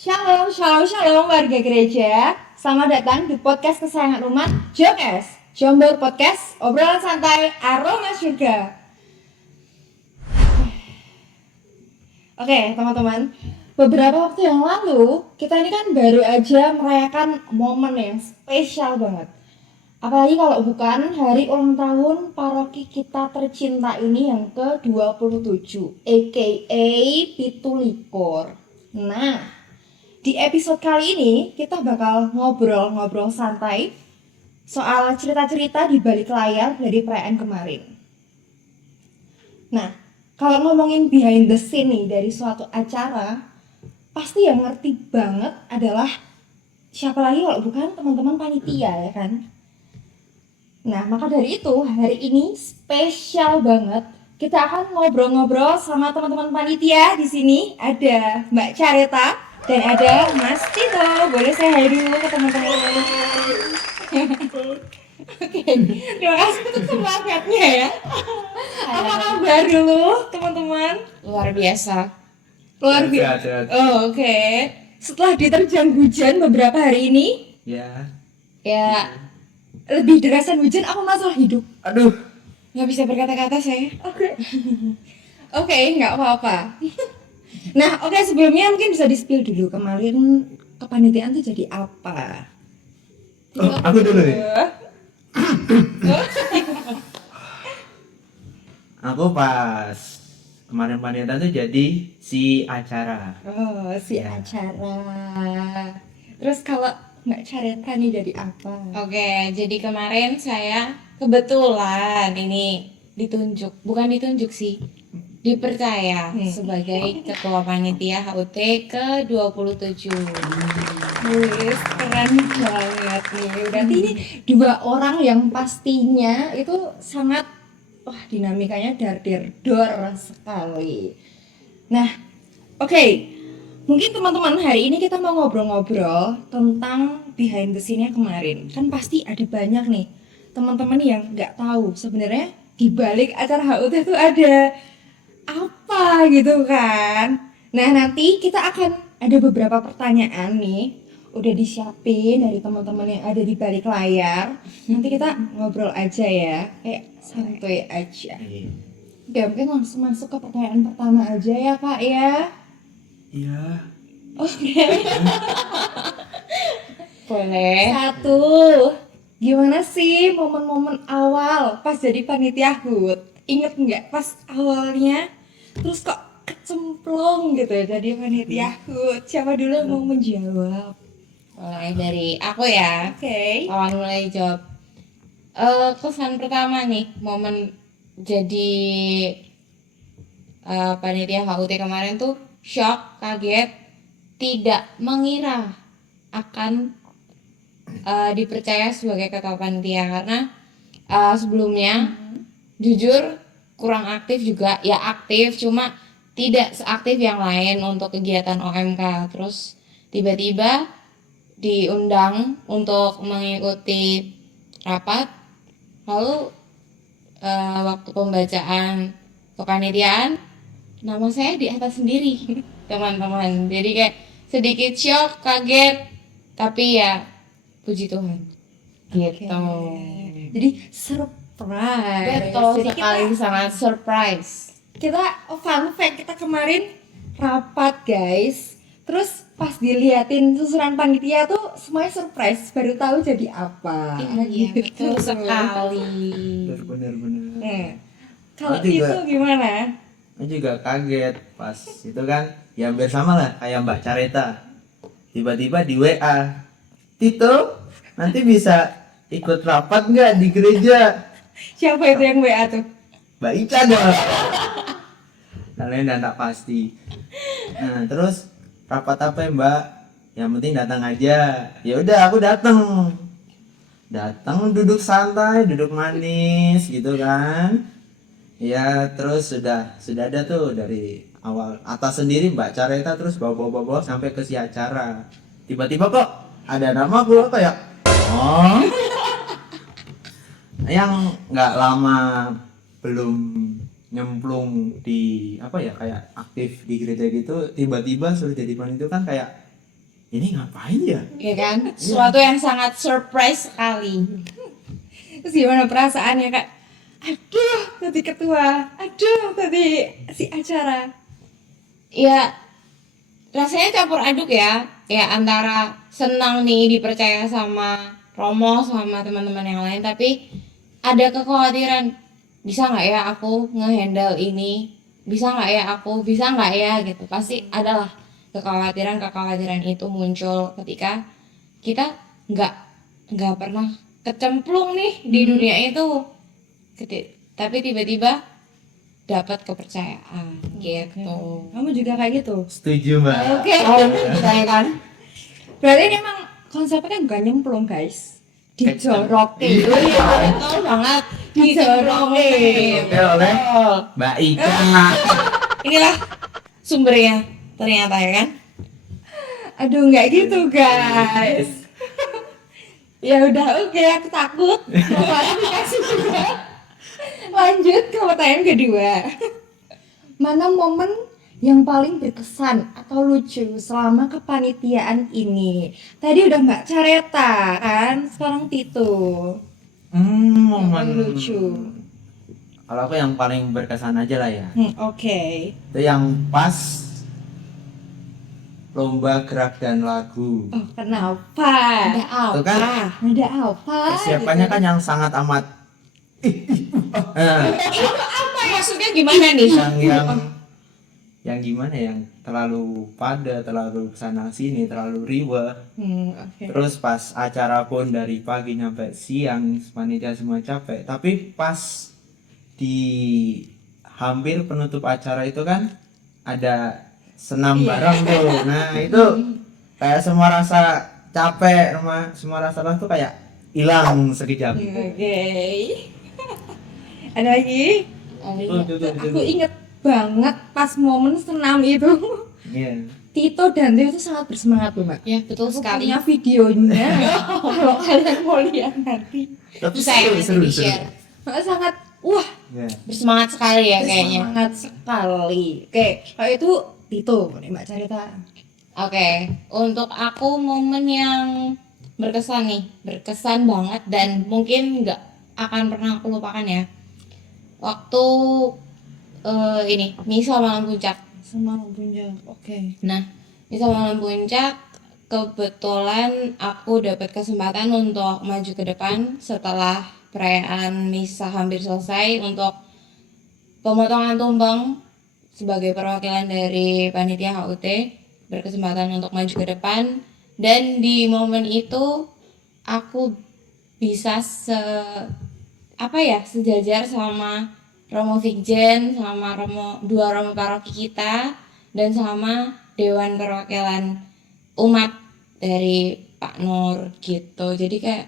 Shalom, shalom, shalom warga gereja. Selamat datang di podcast kesayangan umat, JOKES, Jombor Podcast, obrolan santai, aroma surga. Oke, teman-teman. Beberapa waktu yang lalu, kita ini kan baru aja merayakan momen yang spesial banget. Apalagi kalau bukan hari ulang tahun paroki kita tercinta ini yang ke-27, aka Pitulikur. Nah, di episode kali ini kita bakal ngobrol-ngobrol santai soal cerita-cerita di balik layar dari perayaan kemarin. Nah, kalau ngomongin behind the scene nih dari suatu acara, pasti yang ngerti banget adalah siapa lagi kalau bukan teman-teman panitia, ya kan? Nah, maka dari itu hari ini spesial banget. Kita akan ngobrol-ngobrol sama teman-teman panitia. Di sini ada Mbak Careta dan ada Mas Tito. Boleh saya hai dulu ke teman-teman. Oke, terima kasih untuk semangatnya ya. Apa kabar dulu teman-teman? Luar biasa. Luar biasa. Sehat. Oh, oke. Setelah diterjang hujan beberapa hari ini, Ya. lebih derasan hujan apa masalah hidup? Aduh. Nggak bisa berkata-kata saya. Oke, nggak apa-apa. Nah, oke, sebelumnya mungkin bisa di-spill dulu kemarin kepanitiaan tuh jadi apa? Oh, aku dulu ya. Aku pas kemarin panitia tuh jadi si acara. Oh, si acara. Terus kalau Mbak Careta nih jadi apa? Oke, jadi kemarin saya kebetulan ini bukan ditunjuk sih, dipercaya sebagai ketua panitia HUT ke-27. Wih, keren banget nih. Berarti ini dua orang yang pastinya itu sangat dinamikanya dar-der-dor sekali. Nah, oke. Mungkin teman-teman hari ini kita mau ngobrol-ngobrol tentang behind the scene-nya kemarin. Kan pasti ada banyak nih teman-teman yang nggak tahu sebenarnya di balik acara HUT itu ada apa gitu kan. Nah, nanti kita akan ada beberapa pertanyaan nih udah disiapin dari teman-teman yang ada di balik layar. Nanti kita ngobrol aja ya, kayak santuy aja. Oke, mungkin langsung masuk ke pertanyaan pertama aja ya Kak ya. Iya. Oke. Boleh. Satu, gimana sih momen-momen awal pas jadi panitia HUT? Ingat nggak pas awalnya terus kok kecemplung gitu ya jadi panitia HUT? Siapa dulu yang mau menjawab? Mulai dari aku ya. Oke. Awal mulai jawab. Kesan pertama nih, momen jadi panitia HUT kemarin tuh shock, kaget, tidak mengira akan dipercaya sebagai ketua panitia karena sebelumnya jujur kurang aktif juga, ya aktif cuma tidak seaktif yang lain untuk kegiatan OMK. Terus tiba-tiba diundang untuk mengikuti rapat, lalu waktu pembacaan kepanitiaan nama saya di atas sendiri teman-teman, jadi kayak sedikit shock, kaget, tapi ya puji Tuhan gitu. Jadi surprise. Betul Jadi sekali, sangat surprise. kita fun fact, kita kemarin rapat guys. Terus pas diliatin susunan panitia tuh semuanya surprise, baru tahu jadi apa. Iya, betul sekali. Bener. Kalau Aku juga- itu gimana? Aku juga kaget pas itu kan ya hampir sama lah kayak Mbak Careta. Tiba-tiba di WA, Tito, nanti bisa ikut rapat nggak di gereja? Siapa itu yang WA tuh? Mbak Ica dong. Kalian dan tak pasti. Nah terus rapat apa ya Mbak? Yang penting datang aja. Ya udah aku datang. Datang duduk santai, duduk manis gitu kan. Ya terus sudah ada tuh dari awal atas sendiri Mbak Careta terus bawa sampai ke si acara. Tiba-tiba kok ada nama gue kayak yang nggak lama belum nyemplung di apa ya kayak aktif di gereja gitu, tiba-tiba suruh jadi panitia kan kayak ini ngapain ya? ya kan? Sesuatu yang sangat surprise sekali. Terus gimana perasaannya kak? Aduh, tadi ketua, aduh tadi si acara. Ya rasanya campur aduk ya antara senang nih dipercaya sama Romo sama teman-teman yang lain, tapi ada kekhawatiran, bisa nggak ya aku ngehandle ini, bisa nggak ya aku, bisa nggak ya gitu. Pasti adalah kekhawatiran itu muncul ketika kita nggak pernah kecemplung nih di dunia itu. Tapi tiba-tiba dapat kepercayaan gitu. Kamu juga kayak gitu? Setuju mbak. Oke. Saya kan Berarti ini emang konsepnya kan bukan nyemplung guys, dijorokin. betul banget, Dijorokin. Oke oleh Mbak Ika. inilah sumbernya ternyata ya kan. Aduh nggak gitu guys. Ya udah oke, aku takut. Mau klarifikasi juga. Lanjut ke pertanyaan kedua. Mana momen yang paling berkesan atau lucu selama kepanitiaan ini? Tadi udah Mbak Careta kan, sekarang Tito. Yang Momen paling lucu. Kalau aku yang paling berkesan aja lah ya. Oke. Itu yang pas lomba gerak dan lagu. Oh, kenapa? Ada apa? Itu kan Ada apa? persiapannya gitu? kan yang sangat amat nah, Apa maksudnya gimana nih? yang gimana yang terlalu pada, terlalu sana sini, terlalu riweh. Oke. Terus pas acara pun dari pagi sampai siang, panitia semua capek. Tapi pas di hampir penutup acara itu kan ada senam bareng tuh. Nah itu kayak semua rasa capek, semua rasa lelah tuh kayak hilang sekejap. Oke. Ada lagi? Tuh. Aku inget banget pas momen senam itu. Iya. Tito dan Tio itu sangat bersemangat loh Mbak. Ya betul sekali. Punya videonya. Kalau kalian mau lihat nanti. Tapi Saya nanti seru. di-share. Sangat wah Iya. Bersemangat sekali ya kayaknya. bersemangat sekali. Oke, kalau itu Tito, nih Mbak cerita. Oke, untuk aku momen yang berkesan banget dan mungkin nggak akan pernah aku lupakan ya. Waktu ini Misa Malam Puncak. Sama puncak. Oke. Nah, Misa Malam Puncak kebetulan aku dapat kesempatan untuk maju ke depan setelah perayaan Misa hampir selesai untuk pemotongan tumpeng sebagai perwakilan dari panitia HUT, berkesempatan untuk maju ke depan. Dan di momen itu aku bisa sejajar sama Romo Vikjen, sama dua Romo paroki kita, dan sama Dewan Perwakilan Umat dari Pak Nur gitu. Jadi kayak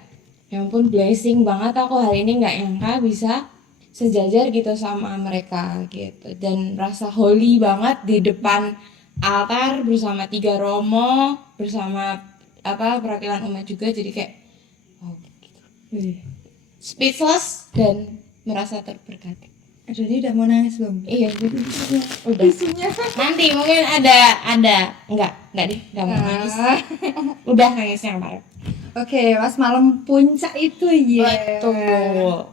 ya ampun, blessing banget aku hari ini, nggak nyangka bisa sejajar gitu sama mereka gitu, dan rasa holy banget di depan altar bersama 3 Romo, bersama perwakilan umat juga. Jadi kayak wow, gitu. Speechless dan merasa terberkati. Aduh, dia udah mau nangis belum? Iya, jadi udah. Isunya. Nanti mungkin ada enggak deh, enggak mau nangis. Udah nangisnya kemarin. Oke, pas malam puncak itu ya. Betul.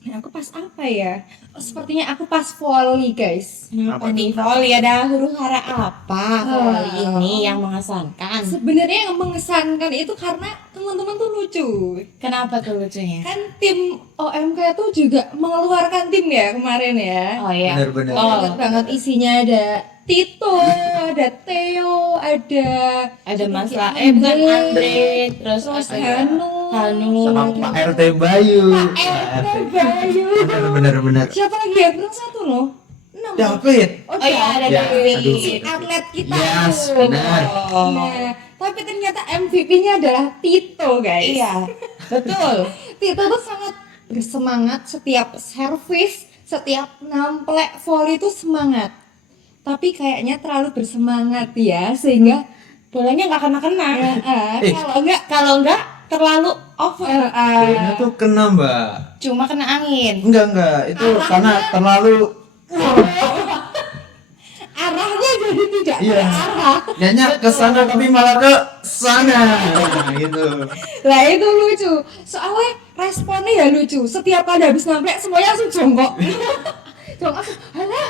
Nah, aku pas apa ya? Oh, sepertinya aku pas volley guys. Kenapa Apa nih volley, ada huru-hara apa volley Oh. ini yang mengesankan? Sebenarnya yang mengesankan itu karena teman-teman tuh lucu. Kenapa tuh lucunya? Kan tim OMK itu juga mengeluarkan tim ya kemarin ya. Oh iya. Bener-bener. Oh. Banget banget isinya ada Tito, ada Theo, Ada Mas Andre, bukan Andre, terus terus ada Hanu, Sama Pak RT Bayu. RT Bayu. Bener. Siapa lagi ya? Kurang satu loh. 6. David. Oh, oh iya ada Ya, David. aduh. atlet kita. Yes, tuh. benar. Oh. Nah, tapi ternyata MVP-nya adalah Tito, guys. Iya, betul. Tito tuh sangat bersemangat setiap servis, setiap namplek volley itu semangat. Tapi kayaknya terlalu bersemangat ya, sehingga Bolanya nggak kena-kena. Kalau nggak terlalu over. Kayaknya tuh kena mbak. Cuma kena angin. Enggak. Itu karena terlalu arahnya jadi tidak Iya. terarah. Nyanyi ke sana tapi malah ke sana. Gitu. Lah itu lucu. Soalnya responnya ya lucu. Setiap kali habis nyampe semuanya langsung jongkok. Jongkok langsung, halah.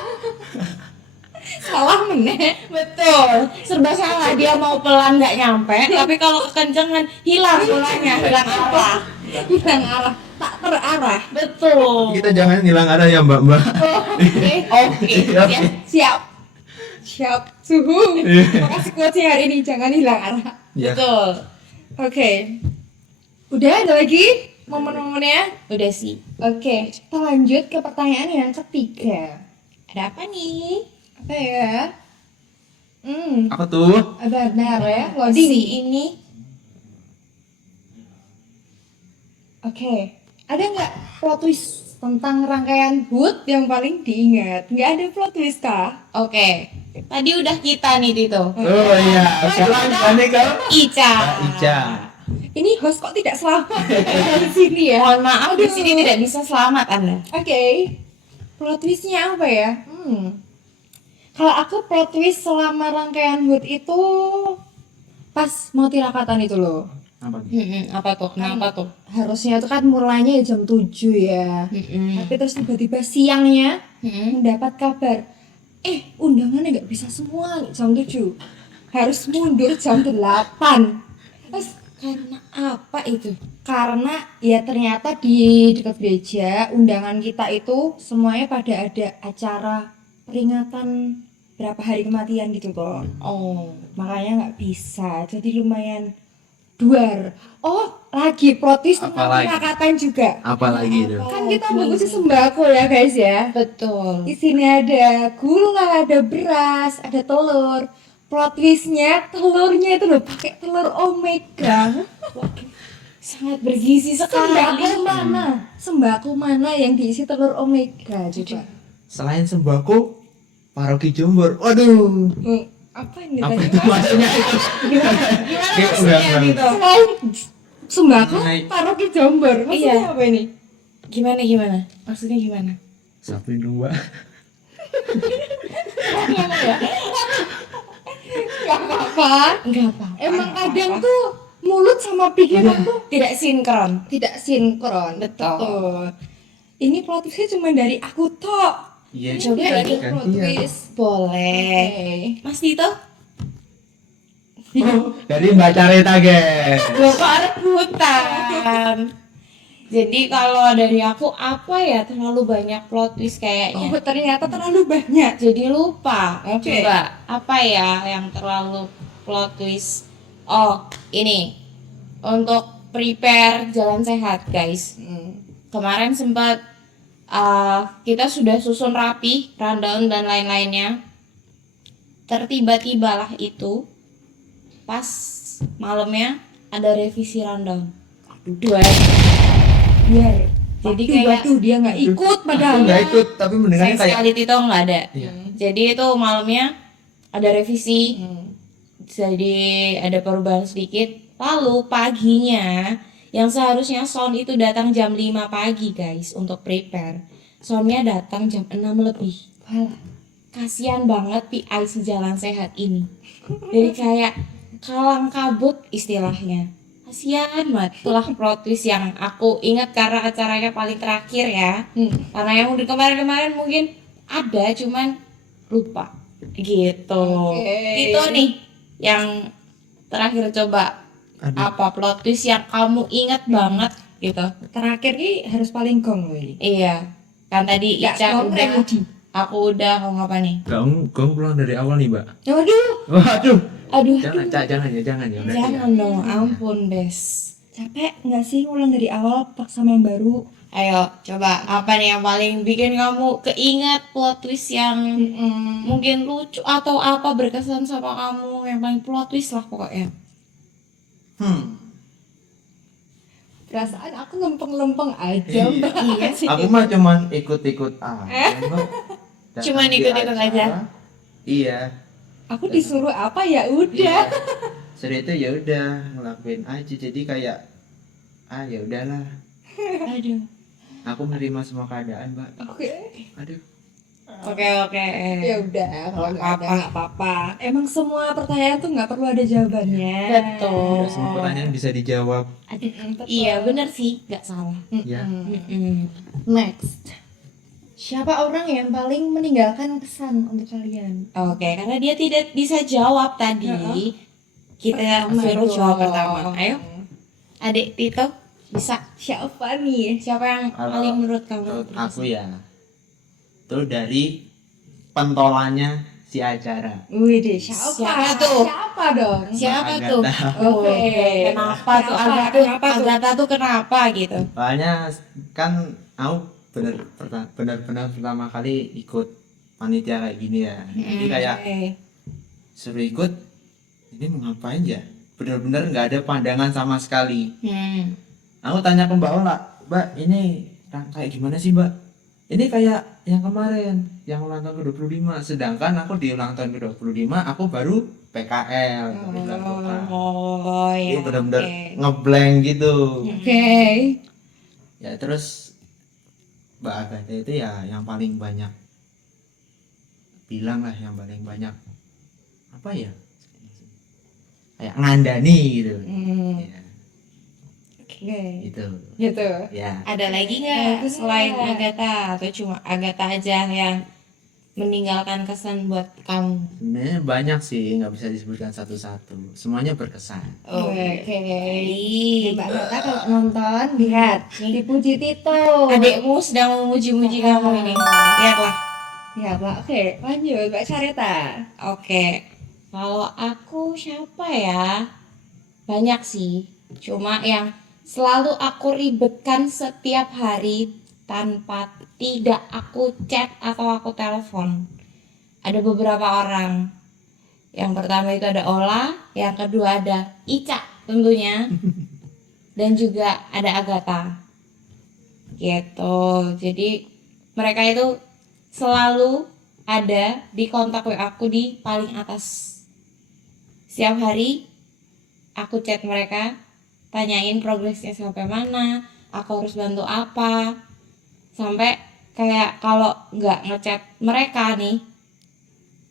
Salah meneh. Betul, serba salah. Dia mau pelan nggak nyampe, tapi kalau kekencengan hilang bolanya, hilang arah. Hilang arah, tak terarah. Betul. Kita jangan hilang arah ya Mbak. Oke. Oke, ya. Siap. Siap. Suhu. Makasih quotes hari ini, jangan hilang arah. Ya. Betul. Oke. Udah ada lagi momen-momennya? Udah sih. Oke, kita lanjut ke pertanyaan yang ketiga. Ada apa nih? Apa ya? Apa tuh? Benar ya, Si loading. ini Oke, ada nggak plot twist tentang rangkaian HUT yang paling diingat? Nggak ada plot twist kah? Oke. Tadi udah kita nih Tito. Oh iya, sekarang ini ke Ica. Ica. Ini host kok tidak selamat di sini ya? Mohon maaf di sini tidak bisa selamat Anda. Oke, plot twistnya apa ya? Kalau aku plot twist selama rangkaian HUT itu pas mau tirakatan itu loh. Apa tuh? Apa tuh? Kenapa tuh? Harusnya itu kan mulainya jam 7 ya. Tapi terus tiba-tiba siangnya mendapat kabar, undangannya nggak bisa semua nih jam 7. Harus mundur jam 8. Terus Karena apa itu? karena ya ternyata di dekat gereja undangan kita itu semuanya pada ada acara peringatan berapa hari kematian gitu toh. Oh. Makanya nggak bisa, jadi lumayan duar. Oh, lagi protes tentang Apalagi? perakatan juga. Apa lagi itu? Kan kita bungkusnya sembako ya guys ya. Betul. Di sini ada gula, ada beras, ada telur. Plot twistnya telurnya itu loh pakai telur omega. Sangat bergizi sekali. Sembako mana? Sembako mana yang diisi telur omega coba? Selain sembako, paroki Jombor. Waduh. Apa ini Apa tadi? itu maksudnya itu? Gimana Oke, maksudnya udah. gitu? Selain sembako Naik. paroki Jombor. Maksudnya Iya. apa ini? Gimana? Maksudnya gimana? Sapi dua. Gak apa-apa. Enggak apa. Emang kadang tuh mulut sama pikiran tuh Tidak sinkron. tidak sinkron. Betul. Ini plot twistnya cuma dari aku tok. Iya, Coba Ini ini plot gantian. twist. Boleh. Oke. Mas Tito? Oh, dari Mbak Carita, guys. Bapak rebutan. Jadi kalau dari aku apa ya terlalu banyak plot twist kayaknya. Oh, ternyata terlalu banyak. Jadi lupa. Oke. Coba apa ya yang terlalu plot twist? Oh, ini untuk prepare jalan sehat, guys. Kemarin sempat kita sudah susun rapi, rundown dan lain-lainnya. Tertiba-tibalah itu pas malamnya ada revisi rundown. Dua. Biar. Jadi Jadi kayak dia nggak ikut Aku padahal. nggak ikut, tapi mendengarnya sayang kayak sekali Tito nggak ada. Iya. Jadi itu malamnya ada revisi. Jadi ada perubahan sedikit. Lalu paginya yang seharusnya sound itu datang jam 5 pagi guys untuk prepare. Soundnya datang jam 6 lebih. Walah. Kasian banget PI sejalan sehat ini. Jadi kayak kalang kabut istilahnya. Kasian banget. Itulah plot twist yang aku ingat karena acaranya paling terakhir ya. Karena yang udah kemarin-kemarin mungkin ada cuman lupa gitu. Oke. Itu nih yang terakhir coba. Aduh. Apa plot twist yang kamu ingat banget gitu. Terakhir ini harus paling gong loh ini. Iya. Kan tadi Nggak Ica gong, udah, Remudi. aku udah ngomong apa nih? Gong pulang dari awal nih, Mbak. Waduh, Waduh. Aduh, Jangan ya udah. jangan dong, ampun Bes. capek nggak sih ngulang dari awal paksa sama yang baru? Ayo, coba apa nih yang paling bikin kamu keinget plot twist yang mungkin lucu atau apa berkesan sama kamu yang paling plot twist lah pokoknya. Perasaan aku lempeng-lempeng aja mbak. Iya sih. Aku mah cuman ikut-ikut aja, Mbak. Datang Cuman di ikut-ikut acara. aja? Iya. Aku disuruh apa ya Iya. udah. Sudah itu ya udah ngelakuin aja, jadi kayak ya udahlah. Aduh. Aku menerima semua keadaan, Mbak. Oke. Aduh. Oke. Ya udah, kalau nggak ada Apa-apa. nggak apa-apa. Emang semua pertanyaan tuh nggak perlu ada jawabannya. Betul. Nggak semua pertanyaan bisa dijawab. Betul. Iya bener sih, nggak salah. Ya. Next, siapa orang yang paling meninggalkan kesan untuk kalian? Oke, karena dia tidak bisa jawab tadi, kita suruh jawab pertama. Ayo, adik Tito, bisa. Siapa nih? Siapa yang Kalau paling menurut kamu? Menurut aku ya, itu dari pentolannya si acara. Wih deh, siapa? Siapa tuh? Siapa dong? Siapa Agatha. tuh? Oke. Kenapa tuh Kenapa? Agatha tuh? Kenapa tuh? Agatha tuh kenapa gitu? Soalnya kan aku benar-benar pertama kali ikut panitia kayak gini ya. Jadi kayak suruh ikut, ini mau ngapain ya? Benar-benar nggak ada pandangan sama sekali. Aku tanya ke Mbak Ola, Mbak ini kayak gimana sih Mbak? Ini kayak yang kemarin, yang ulang tahun ke-25. Sedangkan aku di ulang tahun ke-25, aku baru PKL. Oh Jadi ya. benar-benar Oke. ngeblank gitu. Oke. Ya terus Mbak Agatha itu ya yang paling banyak bilang lah, yang paling banyak apa ya, kayak ngandani gitu. Ya, Oke. gitu. Gitu. Ya. Ada lagi nggak Bagus selain nggak? Agatha atau cuma Agatha aja yang meninggalkan kesan buat kamu? Sebenarnya banyak sih, nggak bisa disebutkan satu-satu. Semuanya berkesan. Oke. Ih, Mbak Nata kalau nonton lihat dipuji Tito. adikmu sedang memuji-muji kamu ini. Lihatlah. Ya Pak. Oke, lanjut Mbak Careta. Oke, kalau aku siapa ya? Banyak sih. Cuma yang selalu aku ribetkan setiap hari tanpa tidak aku chat atau aku telepon. Ada beberapa orang. Yang pertama itu ada Ola, yang kedua ada Ica tentunya. Dan juga ada Agatha. Gitu. Jadi mereka itu selalu ada di kontak WA aku di paling atas. Setiap hari aku chat mereka, tanyain progresnya sampai mana, aku harus bantu apa. Sampai kayak kalau nggak ngechat mereka nih,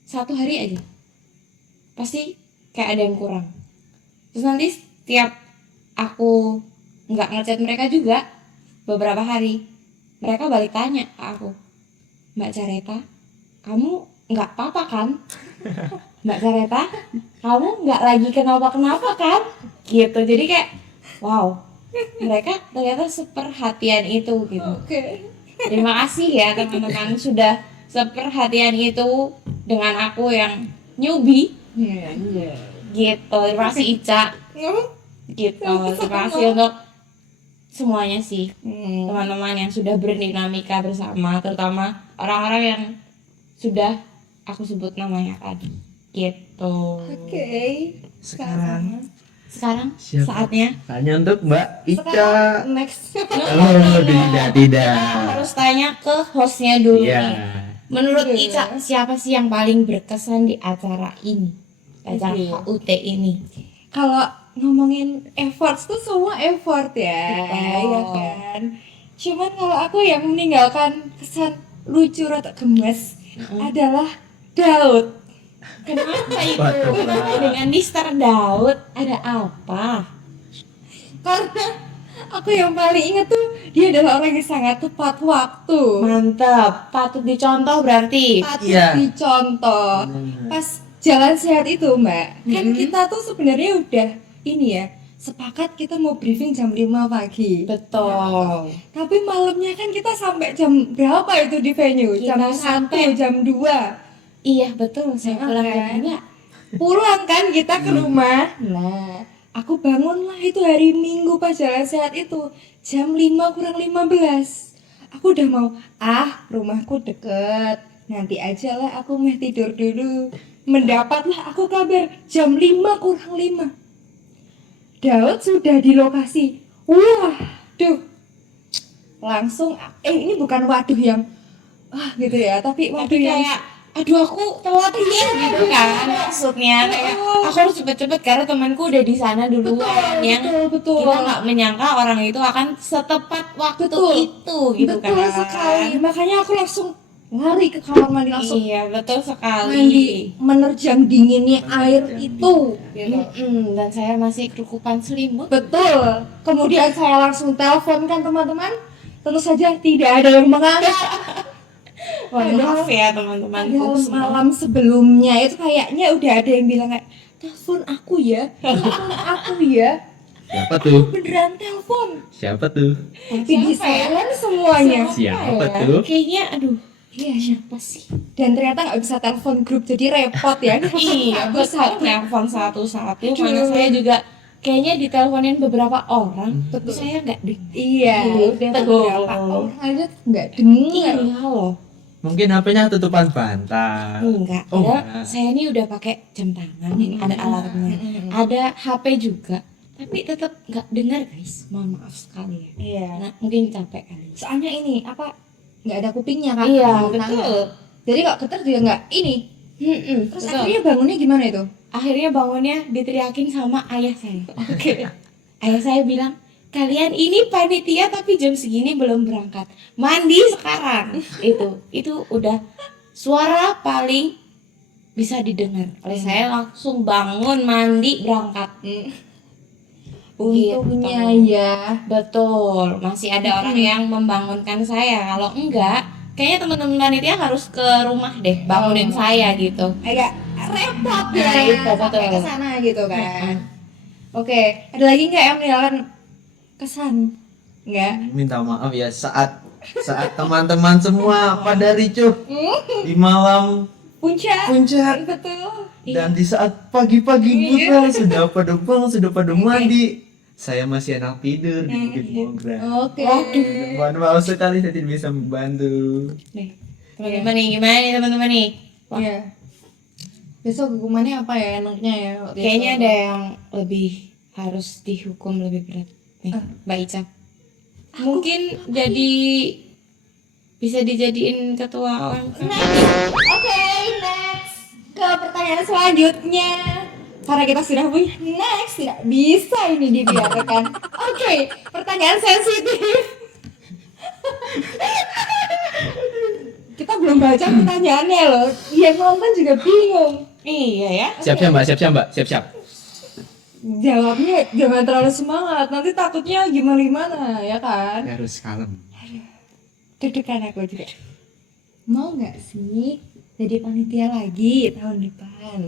1 hari aja pasti kayak ada yang kurang. Terus nanti setiap aku nggak ngechat mereka juga, beberapa hari mereka balik tanya ke aku, Mbak Careta, kamu nggak apa-apa kan? Mbak Careta, kamu nggak lagi kenapa-kenapa kan? Gitu. Jadi kayak wow, mereka ternyata seperhatian itu gitu. Oke. Terima kasih ya teman-teman sudah seperhatian itu dengan aku yang newbie Iya. gitu. Terima kasih Ica gitu. Terima kasih untuk semuanya sih teman-teman yang sudah berdinamika bersama, terutama orang-orang yang sudah aku sebut namanya tadi gitu. Oke. Sekarang Sekarang Siapa? saatnya tanya untuk Mbak Ica. Sekarang next. Oh, tidak. harus tanya ke hostnya dulu Iya. nih. Menurut Iya. Ica, siapa sih yang paling berkesan di acara ini? Acara Iya. HUT ini. Kalau ngomongin efforts tuh semua effort ya, Betul. ya kan. Cuman kalau aku yang meninggalkan kesan lucu atau gemes adalah Daud. Kenapa itu? Waduh. Dengan Mister Daud ada apa? Karena aku yang paling ingat tuh dia adalah orang yang sangat tepat waktu. Mantap, patut dicontoh berarti. Patut Iya. dicontoh. Pas jalan sehat itu Mbak, kan kita tuh sebenarnya udah ini ya, sepakat kita mau briefing jam 5 pagi. Betul. Tapi malamnya kan kita sampai jam berapa itu di venue? Kita Jam 1, jam 2. Iya betul, saya pulang Kan? juga. Pulang kan kita ke rumah. Nah, aku bangunlah itu hari Minggu pas jalan sehat itu jam 5 kurang 15. Aku udah mau, rumahku deket, nanti aja lah aku meh tidur dulu. Mendapatlah aku kabar jam 5 kurang 5 Daud sudah di lokasi. Waduh, langsung ini bukan waduh yang gitu ya, tapi waduh Tapi yang kayak aduh aku telat nih gitu kan maksudnya kayak aku harus cepet-cepet karena temanku udah di sana duluan yang betul kita nggak menyangka orang itu akan setepat waktu Betul. itu gitu betul kan. sekali. Makanya aku langsung lari ke kamar mandi langsung Iya, betul sekali. mandi menerjang dinginnya air itu gitu. Dan saya masih kerukupan selimut. Betul. Kemudian saya langsung telepon kan teman-teman. Tentu saja tidak ada yang mengangkat. Maaf ya teman-teman. Padahal malam sebelumnya itu kayaknya udah ada yang bilang kayak telepon aku ya, telepon aku ya. Siapa tuh? Beneran telepon. Siapa tuh? Tapi di Siapa ya? silent semuanya. Siapa ya? tuh? Kayaknya aduh. Iya, Siapa sih? dan ternyata nggak bisa telepon grup jadi repot ya. Iya, betul. Telepon satu-satu. Mana saya juga kayaknya diteleponin beberapa orang. Betul. Saya nggak Iya, udah Betul. beberapa orang aja nggak dengar. Iya loh. Mungkin HP-nya tutupan bantal. Enggak, Oh, ada enggak. saya ini udah pakai jam tangan ini ada alarmnya. Ada HP juga. Tapi tetap nggak dengar guys. Mohon maaf sekali ya. Iya. Nah, mungkin capek kali. Soalnya ini apa nggak ada kupingnya kan? Iya, Tangan. betul. Jadi kok keter juga nggak ini. Terus Betul. akhirnya bangunnya gimana itu? Akhirnya bangunnya diteriakin sama ayah saya. Oke. Ayah saya bilang, kalian ini panitia tapi jam segini belum berangkat. Mandi sekarang. Itu udah suara paling bisa didengar. Oleh saya langsung bangun, mandi, berangkat. Untungnya Gitu. ya. Betul, masih ada orang yang membangunkan saya. Kalau enggak, kayaknya teman-teman panitia harus ke rumah deh, bangunin saya gitu. Agak repot ya. Nah, itu, Sampai betul. ke sana gitu kan. Oke, ada lagi nggak yang meninggalkan kesan? Nggak? Minta maaf ya saat teman-teman semua pada ricuh di malam Puncak. puncak Betul. dan di saat pagi-pagi buta sudah pada bangun, sudah pada mandi. Saya masih enak tidur di Bukit Mogra. Oke. Mohon maaf sekali saya tidak bisa membantu. Nih, teman-teman nih, gimana nih teman-teman nih? Wah, Iya. Besok hukumannya apa ya enaknya ya? waktu kayaknya itu? ada yang lebih harus dihukum lebih berat. Nih, Mbak Ica. Mungkin jadi bisa dijadiin ketua OMK. Oke, next ke pertanyaan selanjutnya. Karena kita sudah punya next, tidak bisa ini dibiarkan. Oke, pertanyaan sensitif. Kita belum baca pertanyaannya loh. Yang nonton juga bingung. Iya ya. Siap-siap Mbak, siap-siap. Jawabnya jangan terlalu semangat. Nanti takutnya gimana ya kan? Harus kalem. Deg-degan aku juga. Mau nggak sih jadi panitia lagi tahun depan?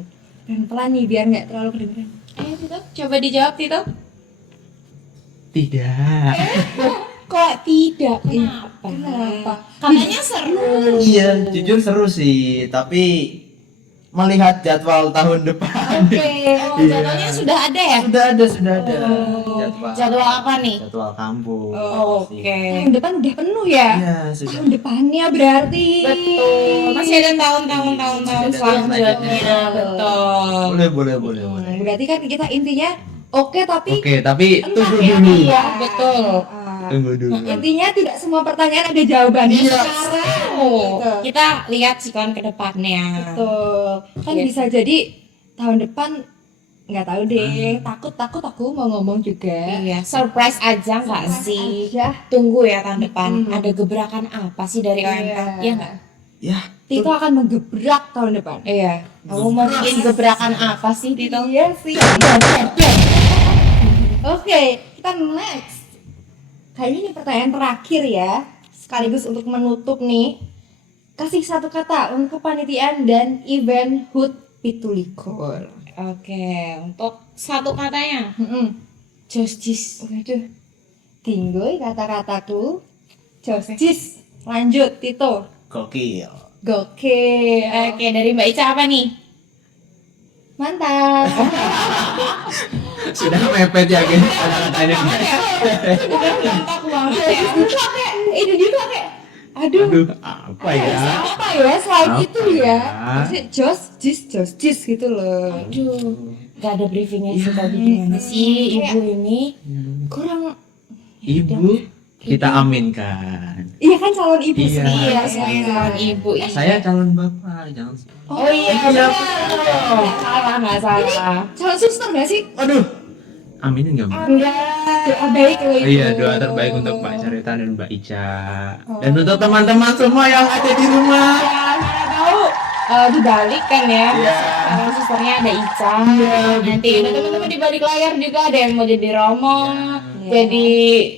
Pelan-pelan nih biar nggak terlalu kedengeran. Ayo Tito, coba dijawab Tito. Tidak. Kok tidak? Kenapa? Kenapa? Katanya seru. Iya, jujur seru sih, tapi melihat jadwal tahun depan. Oke. Oh, jadwalnya sudah ada ya? Sudah ada Jadwal apa nih? Jadwal kampus. Oh, oke. Tahun depan udah penuh ya? Iya, sudah. Tahun depannya berarti. Betul. Masih ada tahun-tahun Masih ada selanjutnya. tahun Betul. Boleh. Berarti kan kita intinya oke tapi Oke, tapi entah tunggu ya. dulu. Iya, betul. Tunggu dulu. Intinya tidak semua pertanyaan ada jawabannya Iya. sekarang. Oh, Gitu. kita lihat sikon ke depannya. Betul. Kan Iya. bisa jadi tahun depan nggak tahu deh. Takut aku mau ngomong juga. Iya, surprise aja nggak sih? Ya. Tunggu ya tahun depan. Mm-mm. Ada gebrakan apa sih dari OMK? Iya nggak? Ya, Tito akan menggebrak tahun depan. Iya. Kamu mau bikin gebrakan apa sih, Tito? Iya sih. Oke, kita next. Kayaknya ini pertanyaan terakhir ya, sekaligus untuk menutup nih. Kasih satu kata untuk kepanitiaan dan event HUT Pitulikor. Oke, untuk satu katanya, Josjis. Waduh. Tinggoy kata-kataku. Josjis. Lanjut, Tito. gokil. Gokil. Oke, dari Mbak Ica apa nih? Mantap. Sudah mepet ya guys. Ada Mantap banget ya. Ini juga kayak aduh, apa ya? apa ya selain Apa itu ya? ya? Maksudnya Josjis gitu loh. Aduh, gak ada briefingnya sih tadi gimana sih ibu ini? Kurang. Ibu, kita aminkan. Iya kan calon ibu Iya. sendiri. Iya, sebagai calon ibu. Iya. Saya calon bapak, jangan. Oh iya, Iya. benar. Nggak salah, nggak salah. Calon suster gak sih? Aduh, aminin nggak Mbak? Enggak, doa baik loh itu. Iya, doa terbaik untuk Mbak Carita dan Mbak Ica. Dan untuk teman-teman semua yang ada di rumah. Ya, mana tahu dibalik kan ya. Iya. Sekarang susternya ada Ica. Iya, Nanti betul. ada teman-teman di balik layar juga ada yang mau jadi Romo, Iya. jadi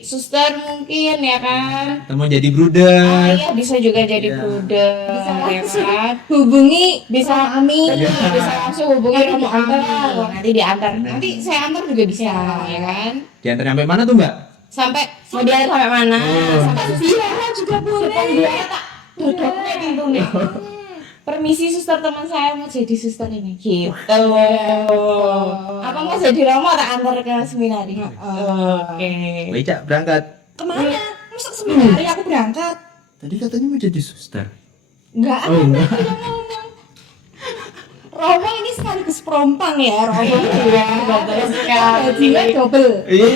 suster mungkin ya kan. Teman jadi bruder. Iya bisa juga jadi Iya. bruder, Bisa ya langsung kan. hubungi Bisa Ami. Iya. bisa langsung hubungi Nanti Romo diantar. Antar. Nanti diantar. Benar. Nanti saya antar juga bisa, Iya. ya kan. Diantar sampai mana tuh Mbak? Sampai mau diantar sampai mana? Oh. Sampai Ziarah juga boleh. dodoknya pintunya. Permisi suster, teman saya mau jadi suster ini gitu. Apa mau jadi Romo tak antar ke seminari? Oke. Mbak Ica berangkat. Kemana? Masa seminari aku berangkat? Tadi katanya mau jadi suster. Enggak, Oh, enggak. udah ngomong. Romo ini sekaligus perompang ya, Romo. Iya, betul sekali. Gajinya double. Iya.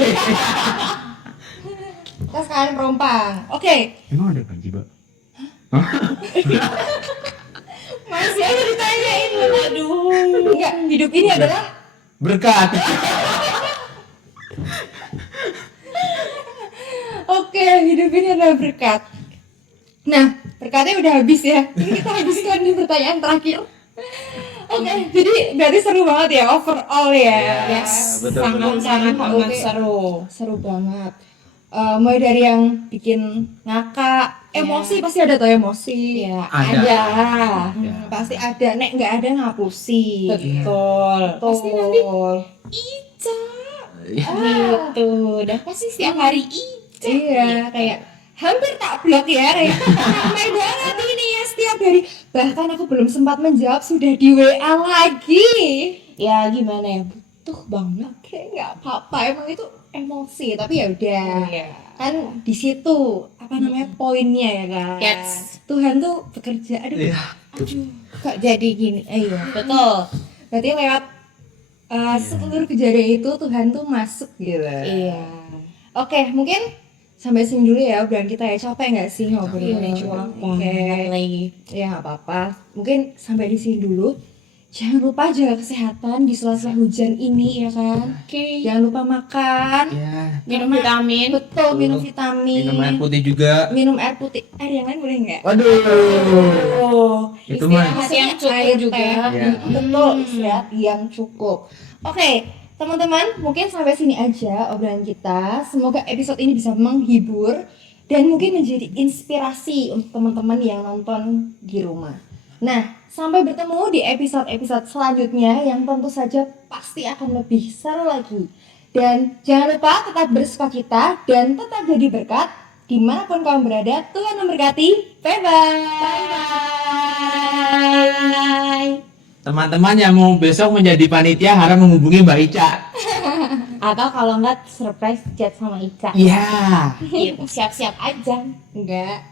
Kita sekalian perompang. Oke, Emang ada gaji, Mbak? masih aja ditanyain. Aduh. Enggak, hidup ini adalah Berkat. oke, hidup ini adalah berkat. Nah, berkatnya udah habis ya. Ini kita habiskan di pertanyaan terakhir. Oke, jadi berarti seru banget ya overall ya. Yes, betul, sangat-sangat betul. sangat seru. Seru banget. Mulai dari yang bikin ngakak, emosi pasti ada tuh emosi. Iya, Ada. ada. Pasti ada. Nek nggak ada ngapusi. Betul. Pasti nanti Ica. Gitu. Dan pasti setiap hari Ica. iya kayak hampir tak blok ya kayak ramai banget ini ya setiap hari. Bahkan aku belum sempat menjawab sudah di WA lagi. Ya gimana ya? Butuh banget. Oke, nggak apa-apa. Emang itu emosi, tapi ya udah. Iya. Kan di situ apa namanya poinnya ya kan. Yes. Tuhan tuh bekerja. Aduh, Iya. kok jadi gini. Ayo. Betul. Berarti lewat seluruh kejadian itu Tuhan tuh masuk gitu. Iya. Oke, mungkin sampai sini dulu ya obrolan kita ya. Capek nggak sih ngobrolin? Udah cuma Oke. lagi. Ya nggak apa-apa. Mungkin sampai di sini dulu. Jangan lupa jaga kesehatan di sela-sela hujan ini ya kan. Oke. Jangan lupa makan. Iya. Minum vitamin. Betul, minum vitamin. Minum air putih juga. Minum air putih. Air yang lain boleh nggak? Waduh. Oh. Itu mah. Istirahat yang cukup Air juga. teh. Iya. Betul, istirahat yang cukup. Oke, teman-teman, mungkin sampai sini aja obrolan kita. Semoga episode ini bisa menghibur dan mungkin menjadi inspirasi untuk teman-teman yang nonton di rumah. Nah, sampai bertemu di episode-episode selanjutnya yang tentu saja pasti akan lebih seru lagi. Dan jangan lupa tetap bersukacita dan tetap jadi berkat dimanapun kamu berada. Tuhan memberkati. Bye-bye. Bye. Teman-teman yang mau besok menjadi panitia harap menghubungi Mbak Ica. Atau kalau enggak surprise chat sama Ica. Iya. Gitu, siap-siap aja. Enggak.